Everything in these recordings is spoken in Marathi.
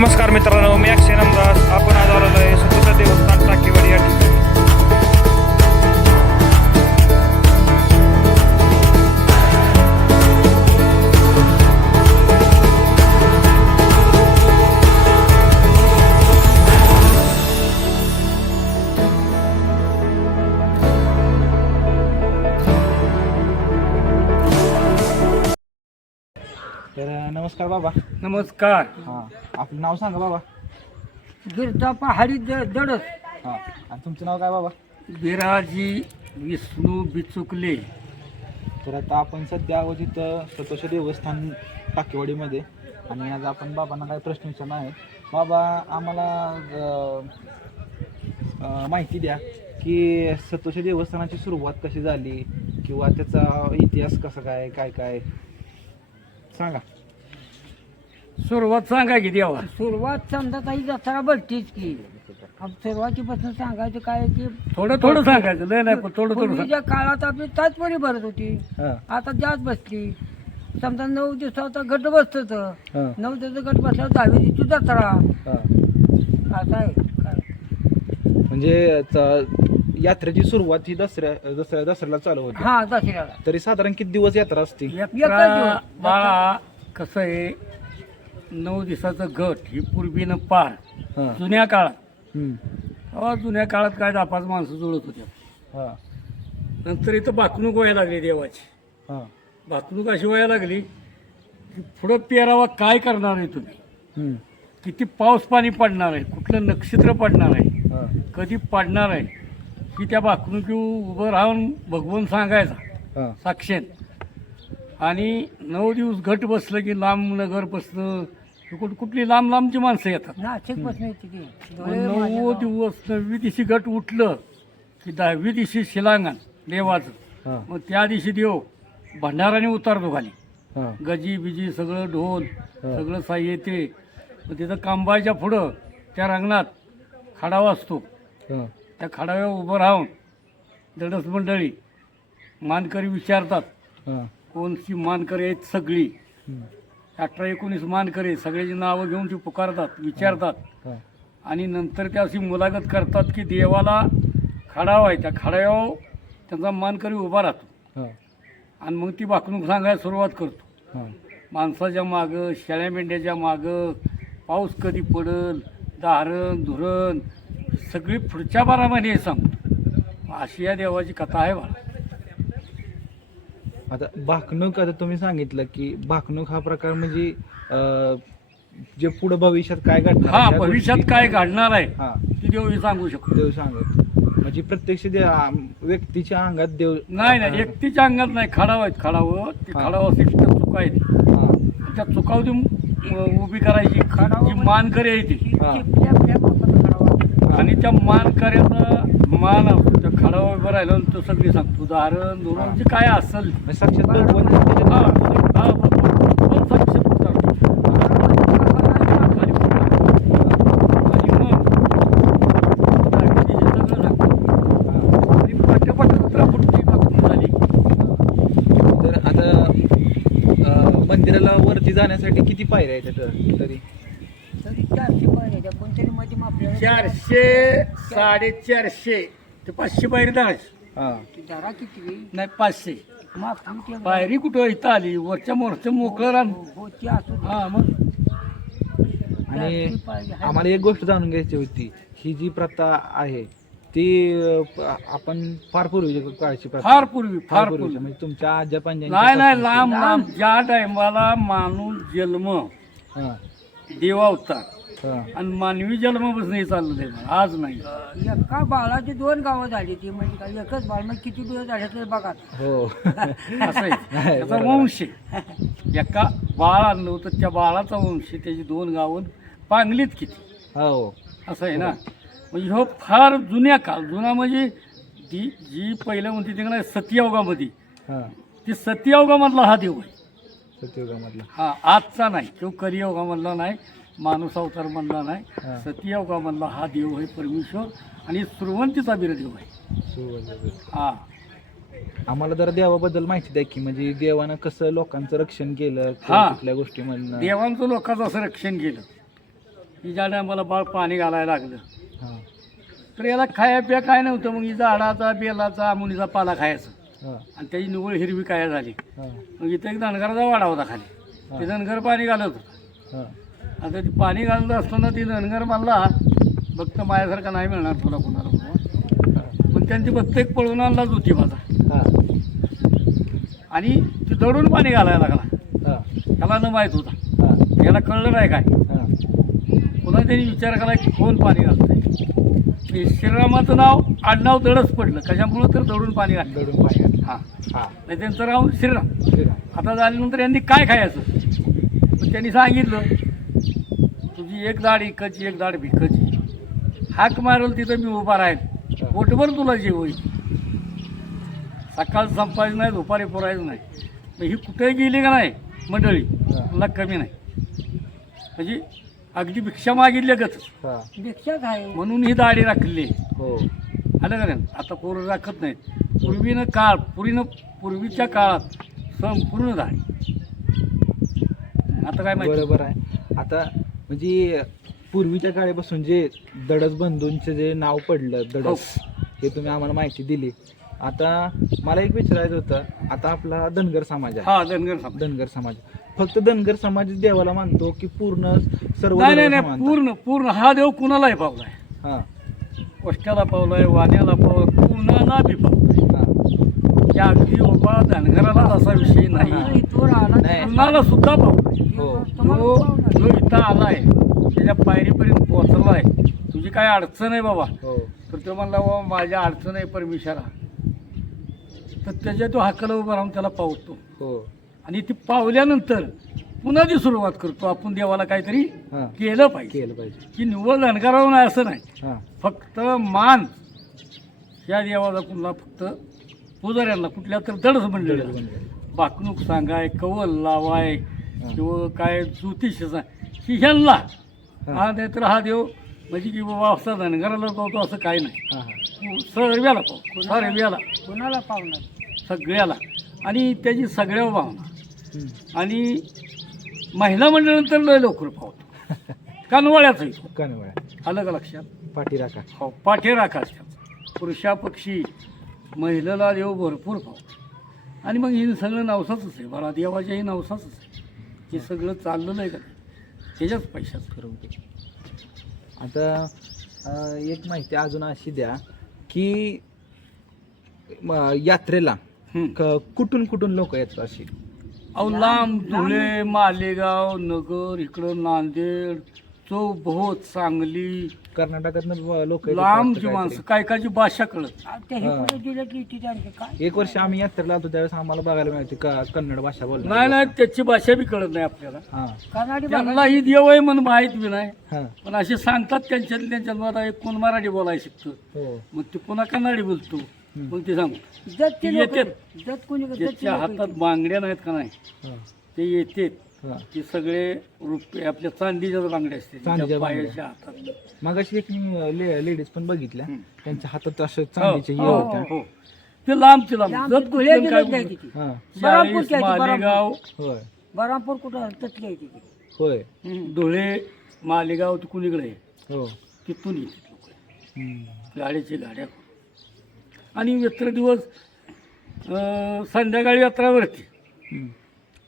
नमस्कार मित्रांनो मी अक्षय रामदास आपण आज आलेलो आहे सतुका देवस्थान तर नमस्कार बाबा. नमस्कार. हां आपलं नाव सांगा बाबा. गिरता पहाडी द- दडस हां आणि तुमचं नाव काय बाबा? बिराजी विष्णू बिचुकले. तर आता आपण सध्या आहोत इथं सतोष देवस्थान टाकेवाडीमध्ये आणि आज आपण बाबांना काही प्रश्न विचारणार आहे. बाबा आम्हाला अं, अं, माहिती द्या की सतोष देवस्थानाची सुरुवात कशी झाली किंवा त्याचा इतिहास कसा काय काय काय? सांगा. सुरुवात सांगा की देवा. सुरुवात समजा काही जत्रा भरतीच की. अब सुरुवातीपासून सांगायचं काय की थोडं थोडं सांगायचं. लय नाही पण थोडं थोडं पूर्वीच्या काळात आपली ताजपरी भरत होती. हां. आता जास्त बसली. समजा नऊ दिवसाचा गट बसत हां. नऊ दिवसाचा गट बसला दहावी दिवशी जत्रा. हां. असं आहे. काय म्हणजे च- यात्रेची सुरुवात ही दसऱ्या दसऱ्या दसऱ्याला चालू होती. हा दसऱ्याला. तरी साधारण किती दिवस यात्रा असते? यात्रा बाळा कसं आहे नऊ दिवसाचं गट ही पूर्वीनं पार. हां. जुन्या काळात. तेव्हा जुन्या काळात काय दहा पाच माणसं जुळत होत्या. हां. नंतर इथं भाकणूक व्हायला लागली देवाची. हां. भाकणूक अशी व्हायला लागली की पुढं पेरावा काय करणार आहे तुम्ही. किती पाऊस पाणी पडणार आहे? कुठलं नक्षत्र पडणार आहे? कधी पडणार आहे? की त्या भाकणुकी उभं राहून भगवून सांगायचा साक्षेत. आणि नऊ दिवस घट बसलं की लांब नगर बसलं. कुठ कुठली लांब लांबची माणसं येतात? नऊ दिवस नववी दिवशी गट उठलं की दहावी दिवशी शिलांगण देवाचं. मग त्या दिवशी देव भंडाराने उतारतो खाली. गजी बिजी सगळं ढोल. सगळं साहित्य मग तिथं कांबाच्या पुढं त्या रांगणात खाडावा असतो हां. त्या खाडाव्यावर उभं राहून दडस मंडळी मानकरी विचारतात हां. कोणची मानकरी आहेत सगळी? हम्म. अठरा एकोणीस मानकरी सगळ्याची नावं घेऊन ती पुकारतात विचारतात. हां. आणि नंतर त्या अशी मुलाखत करतात की देवाला खाडावा आहे त्या खाडाव्यावर त्यांचा मानकरी उभा राहतो. हां. आणि मग ती वाकणूक सांगायला सुरुवात करतो. हां. माणसाच्या मागं शेळ्या मेंढ्याच्या मागं पाऊस कधी पडल दारण धुरण सगळी पुढच्या बारामध्ये सांगतो अशी या देवाची कथा आहे बाळा आता भाकणूक आता तुम्ही सांगितलं की भाकणूक हा प्रकार म्हणजे अं, जे पुढे भविष्यात काय घडणार हा या भविष्यात गोष्टी- काय घडणार आहे हां. ती देव हे सांगू शकतो. देव सांगत. म्हणजे प्रत्यक्ष दे- आम- व्यक्तीच्या अंगात देव नाही नाही एकटीच्या अंगात नाही खाडावं आहेत खाडावं. ती हा. खाडावं चुका आहेत. हां. त्या चुकावर ती म- उभी करायची जी मानकरी आहे ती. हां. आणि त्या मानकऱ्याचा मान त्या खाडावर उभं राहिलं तो सगळी सांगतो उदाहरण धोरण जे काय असेल म्हणजे साक्षात भगवंत त्याच्यात- हा, हा, बरोबर. त्या. हां. किती तिथं तरी चारशे साडेचारशे. ते पाचशे पायरी धरायची हां. नाही पाचशे. पायरी कुठं इथं आली? वरच्या मोरच्या मोकळं रान. हा मग. आणि आम्हाला एक गोष्ट जाणून घ्यायची होती. ही जी प्रथा आहे ती अं, प- आपण फार पूर्वी काळची प्रथा. फार पूर्वी फार फार पूर्वी. म्हणजे तुमच्या आजा नाही नाही लांब लांब. ज्या टायमाला माणूस जन्म हां. देवा होता. हां आणि मानवी जन्मापासून हे चाललं बघा, आज नाही. एका बाळाची दोन गावं झाली ती म्हणजे काय एकच बाळ मग किती दिवस झाले तर बघा. हो. असं आहे. त्याचा. वंश आहे. एका बाळ आणलं होतं त्या बाळाचा वंश आहे, त्याची दोन गावं. पांगलीत किती. हो. असं आहे ना. म्हणजे ह्यो फार जुन्या काळ. जुना म्हणजे ती जी पहिलं म्हणते ते नाही सत्ययुगामध्ये. हां. ती सत्ययुगामधला हा देव आहे. सत्ययुगामधला. हा आजचा नाही. किंवा कलियुगामधला नाही. माणूस अवतार मधला नाही हा. सत्ययुगामधला हा देव आहे परमेश्वर आणि सुरवंतीचा बीर देव आहे. सुरुवात हा. आम्हाला जरा देवाबद्दल माहिती द्या की म्हणजे देवानं कसं लोकांचं रक्षण केलं हा. कुठल्या गोष्टीमधनं देवांचं लोकांचं असं रक्षण केलं. की ज्या टायमाला बाळ पाणी घालायला लागलं. तर याला खाया पिया काय नव्हतं मग ही झाडाचा बेलाचा मुलीचा पाला खायचं. आणि त्याची निवड हिरवी काय झाली. मग इथं एक धनगराचा वाडा होता खाली. ते धनगर पाणी घालत होतं. आता ती पाणी घालत असताना ती धनगर म्हणला भक्त माझ्यासारखा नाही मिळणार तुला कोणाला. पण त्यांची भक्त एक पळून आणलाच होती माझा. हां. आणि ती दडून पाणी घालायला लागला. हां. त्याला न माहीत होता. याला कळलं नाही काय. पुन्हा त्यांनी विचार केला की कोण पाणी घालतंय? श्रीरामाचं नाव आडनाव दडच पडलं. कशामुळं तर दडून पाणी घातलं? दडून पाणी घातलं. हां. हां. नाही त्यांचं नाव श्रीराम. श्रीराम. आता झाल्यानंतर यांनी काय खायचं? त्यांनी सांगितलं एक दाढ इकडची एक दाढ भिकची हाक मारल तिथं मी उभा राहील पोटभर तुला जेव होईल. सकाळ संपायचं नाही दुपारी पुरायचं नाही. मग ही कुठेही गेली का नाही मंडळी? तुला कमी नाही. म्हणजे अगदी भिक्षा मागितल्यागत हां. भिक्षाच आहे म्हणून ही दाढी राखली. हो. आलं का नाही? आता पोरं राखत नाहीत. पूर्वीनं काळ पूर्वीनं पूर्वीच्या काळात संपूर्ण दाढी. आता काय माहिती? बरोबर आहे. आता म्हणजे पूर्वीच्या काळापासून जे दडस बंधूंचे जे नाव पडलं दडस हे. तुम्ही आम्हाला माहिती दिली. आता मला एक विचारायचं होतं आता आपला धनगर समाज आहे. हा धनगर समाज. धनगर समाज. फक्त धनगर समाज देवाला मानतो की पूर्ण सर्व नाही नाही धर्म नाही मानतात? पूर्ण पूर्ण हा देव कुणालाही पावलाय हा. कोष्ट्याला पावलाय वाण्याला पावलाय कुणाला बी पावलाय हा. त्या अगदी बाबा धनगराला असा विषय नाही. इथवर आला नाही. कुणाला सुद्धा पावलाय हो. जो जो इथं आलाय त्याच्या पायरीपर्यंत पोहोचलाय तुझी काय अडचण आहे बाबा? हो. तर तो म्हणला बाबा माझ्या अडचण आहे परमेश्वरा तर त्याच्या तो हाकाला उभा राहून त्याला पावतो. हो. आणि ती पावल्यानंतर पुन्हा ती सुरुवात करतो. आपण देवाला काहीतरी हा. केलं पाहिजे. केलं पाहिजे. की निव्वळ धनगरावर नाही असं नाही. हा. फक्त मान. या देवाला पुन्हा फक्त पुजाऱ्यांना कुठल्या तर दडच म्हणलेलं. बाकणूक सांगाय कवल लावाय किंवा काय ज्योतिष ही ह्यांना. हा. नाहीतर हा देव. म्हणजे की बाबा असा धनगराला पावतो असं काही नाही. सर्व्याला पावतो सर्व्याला. कोणाला पावणार सगळ्याला. आणि त्याची सगळ्यावर भावना. आणि महिला मंडळानंतर लय लवकर पावतो कानवाळ्याचा येतो कानवळ्या. आलं का लक्षात? पाठी राखा. हो पाठे राखा असतात. पुरुषापक्षी महिलेला देव भरपूर पावतो आणि मग हे सगळं नवसाच आहे. मला देवाच्याही नवसाच आहे. हे सगळं चाललेलं आहे का नाही? त्याच्याच पैशाचं बरोबर आता अं, एक माहिती अजून अशी द्या की म, यात्रेला. क- कुठून कुठून लोक येतात अशी अहो लांब धुळे मालेगाव नगर इकडं नांदेड चौभोत सांगली कर्नाटकातनं लोक लांबची माणसं काय कायची भाषा कळत. ते हे पुढे दिलं की ती? त्यांचे काय एक वर्ष आम्ही यात्रेला होतो त्यावेळेस आम्हाला बघायला मिळते का कन्नड भाषा बोल नाही नाही त्याची भाषा बी कळत नाही आपल्याला. हा. त्यांना ही देव आहे म्हणून माहीत बी नाही. हा. पण असे सांगतात त्यांच्यात त्यांच्यात मग आता एक कोण मराठी बोलायला शिकतो हो. मग ते पुन्हा कन्नाडी बोलतो. मग ते सांग. लोक येतात. जत कोणी हातात बांगड्या नाहीत का नाही? हा. ते येतात. हा. ते सगळे रुपये आपल्या चांदीच्याच बांगड्या असते चांदीच्या पायाच्या हातात. मग अशी एक मी लेडीज पण बघितल्या. हं. त्यांच्या हातात असं चांदीचे हे हो, होत्या. हो. ते लांबचे लांब. जत काय. हा. बरामपूर चाळीस, मालेगाव. होय. बरामपूर कुठं आहे होय. धुळे मालेगाव ते कुणीकडे? आहे हो. तिथून येते लोक. हम्म. गाडीची गाड्या. आणि यात्रा दिवस अं, संध्याकाळी यात्रा भरते हम्म.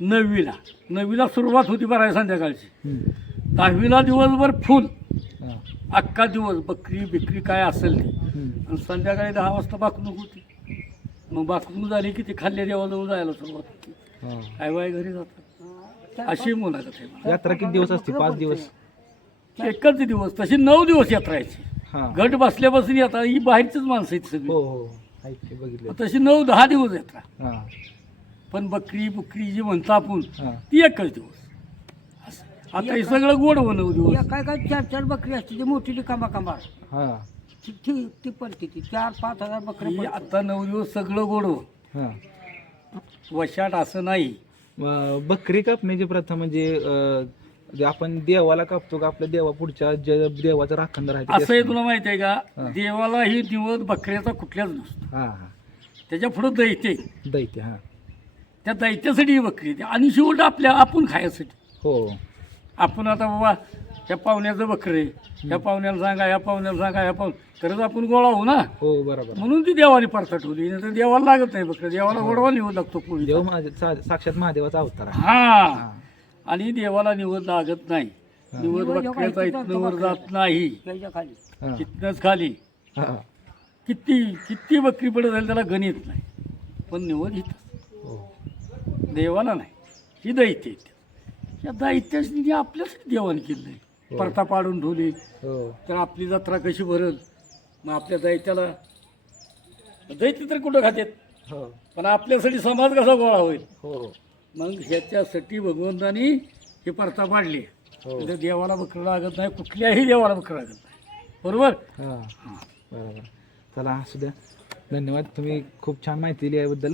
नववीला. नववीला सुरुवात होती बरं संध्याकाळची. दहावीला दिवसभर फुल. हा. अख्खा दिवस बकरी बिकरी काय असेल ते. आणि संध्याकाळी दहा वाजता बाकणूक होती. मग बाकणूक झाली की ते खाल्ल्या देवाजवळ जायला सुरुवात होती. हा. काय बाय घरी जातात. अशी मुलाखत आहे यात्रा किती दिवस असते? पाच दिवस? एकच दिवस. तशी नऊ दिवस यात्रा यायची हा. गट बसल्यापासून येतात ही बाहेरचीच माणसं आहेत सगळी. हो हो. तशी नऊ दहा दिवस यात्रा. हा. पण बकरी बुकरी जी म्हणतो आपण हा. ती एकच दिवस. असं. आता हे सगळं गोड नऊ दिवस. काय काय चार चार बकरी असते ती मोठी कांबा कांबा हा. ती ती ती पडते ती. चार पाच हजार बकरी ही आता नऊ दिवस सगळं गोड हो हा. वशाट असं नाही. म, बकरी कापण्याची प्रथा म्हणजे अं, जे आपण देवाला कापतो का आपल्या देवा पुढच्या जे देवाचं राखण राहते असं आहे तुला माहिती आहे का. देवाला ही दिवस बकऱ्याचा कुठल्याच नसतो. हा हा. त्याच्या पुढं दैत्य आहे. दैत्य हा. त्या दैत्यासाठी ही बकरी येते आणि शेवट आपल्या आपण खायसाठी. हो. आपण आता बाबा ह्या पाहुण्याचं बकरे ह्या पाहुण्याला सांगा ह्या पाहुण्याला सांगा ह्या पाहून तरच आपण गोळा होऊ ना? हो बरोबर. म्हणून ती देवाने परता ठेवली. नाही तर देवाला लागत नाही बकरं. देवाला गोडवा निवड लागतो पोळी देव माझे सा- साक्षात महादेवाचा अवतार आहे. हा. हा. आणि देवाला निवड लागत नाही. निवड बकऱ्याचा इथनं वर जात नाही. त्याच्याखाली. हा. तिथनंच खाली. हा. किती किती बकरी पडत झाली त्याला गणित नाही. पण निवड इथं. हो. देवाला नाही ही दैत्य आहेत. या दैत्याची आपल्यासाठी देवाने केलं हो. परता पाडून ठेवली. हो. तर आपली जत्रा कशी भरल? मग आपल्या दैत्याला दैत्य तर कुठं खातात? हो. पण आपल्यासाठी समाज कसा गोळा होईल? हो. मग ह्याच्यासाठी भगवंतानी हे परता पाडली. म्हणजे देवाला बकरं लागत नाही कुठल्याही देवाला बकरं लागत नाही. बरोबर? हा. बरोबर. चला असू द्या. धन्यवाद. तुम्ही खूप छान माहिती दिली याबद्दल.